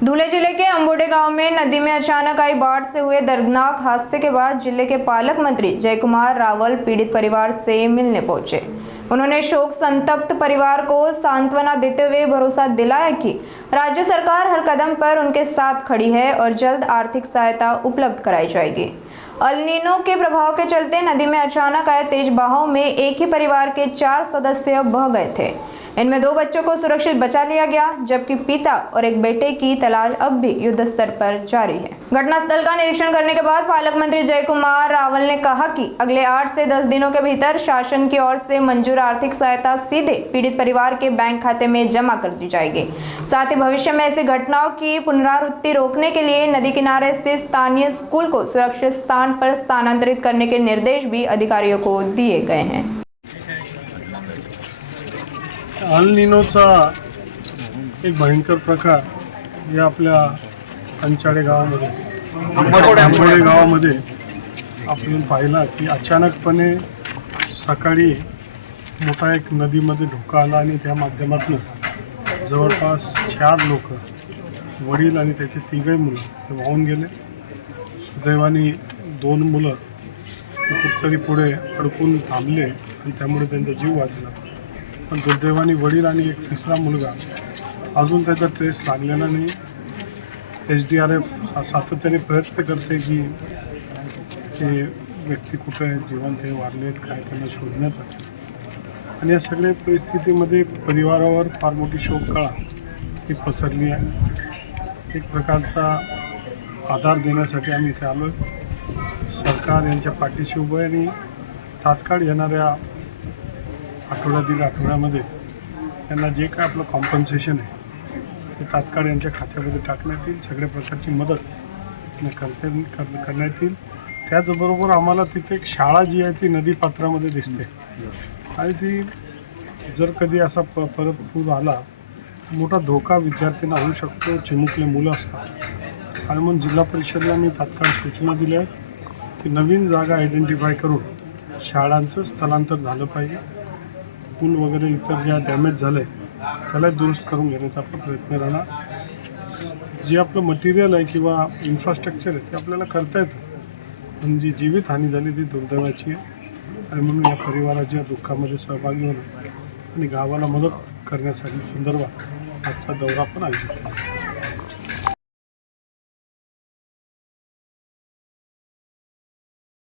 धुले जिले के अंबोडे गांव में नदी में अचानक आई बाढ़ से हुए दर्दनाक हादसे के बाद जिले के पालक मंत्री जयकुमार रावल पीड़ित परिवार से मिलने पहुंचे। उन्होंने शोक संतप्त परिवार को सांत्वना देते हुए भरोसा दिलाया कि राज्य सरकार हर कदम पर उनके साथ खड़ी है और जल्द आर्थिक सहायता उपलब्ध कराई जाएगी। अल नीनो के प्रभाव के चलते नदी में अचानक आए तेज बहाव में एक ही परिवार के 4 सदस्य बह गए थे। इनमें 2 बच्चों को सुरक्षित बचा लिया गया, जबकि पिता और एक बेटे की तलाश अब भी युद्ध स्तर पर जारी है। घटनास्थल का निरीक्षण करने के बाद पालक मंत्री जयकुमार रावल ने कहा कि अगले 8 से 10 दिनों के भीतर शासन की ओर से मंजूर आर्थिक सहायता सीधे पीड़ित परिवार के बैंक खाते में जमा कर दी जाएगी। साथ ही भविष्य में ऐसी घटनाओं की पुनरावृत्ति रोकने के लिए नदी किनारे स्थित स्थानीय स्कूल को सुरक्षित स्थान पर स्थानांतरित करने के निर्देश भी अधिकारियों को दिए गए हैं। अल नीनोचा एक भयंकर प्रकार या आपल्या अंचाडे गावामध्ये आंबोडे गावामध्ये आपण पाहिला की अचानकपणे सकाळी मोठा एक नदीमध्ये धोका आला आणि त्या माध्यमातून जवळपास 4 लोक, वडील आणि त्याचे 3 मुलं ते वाहून गेले। सुदैवाने 2 मुलं कुठेतरी पुढे अडकून थांबले आणि त्यामुळे त्यांचा जीव वाचला। पण दुर्दैवाने वडील आणि एक 3रा मुलगा अजून त्याचा ट्रेस लागलेला नाही। SDRF सातत्याने प्रयत्न करते की ते व्यक्ती कुठे जिवंत आहे, वारले आहेत काय, त्यांना शोधण्याचा। आणि या सगळ्या परिस्थितीमध्ये परिवारावर फार मोठी शोककळा ही पसरली आहे। एक प्रकारचा आधार देण्यासाठी आम्ही इथे आलो आहे। सरकार यांच्या पाठीशी उभं आहे आणि तात्काळ येणाऱ्या आठवड्यामध्ये त्यांना जे काय आपलं कॉम्पन्सेशन आहे ते तात्काळ यांच्या खात्यामध्ये टाकण्यात येईल। सगळ्या प्रकारची मदत करण्यात येईल। त्याचबरोबर आम्हाला तिथे एक शाळा जी आहे ती नदीपात्रामध्ये दिसते आणि ती जर कधी असा परत पूर आला मोठा धोका विद्यार्थ्यांना होऊ शकतो। चिमुकले मुलं असतात आणि म्हणून जिल्हा परिषदेला मी तात्काळ सूचना दिल्या आहेत की नवीन जागा आयडेंटिफाय करून शाळांचं स्थलांतर झालं पाहिजे। पूल वगैरे इतर ज्या डॅमेज झालं आहे त्याला दुरुस्त करून घेण्याचा आपला प्रयत्न राहणार। जे आपलं मटेरियल आहे किंवा इन्फ्रास्ट्रक्चर आहे ते आपल्याला करता येतं, पण जी जीवितहानी झाली ती दुर्दैवाची आहे आणि म्हणून या परिवाराच्या दुःखामध्ये सहभागी होणं आणि गावाला मदत करण्यासाठी संदर्भात आजचा दौरा पण आयोजित केला।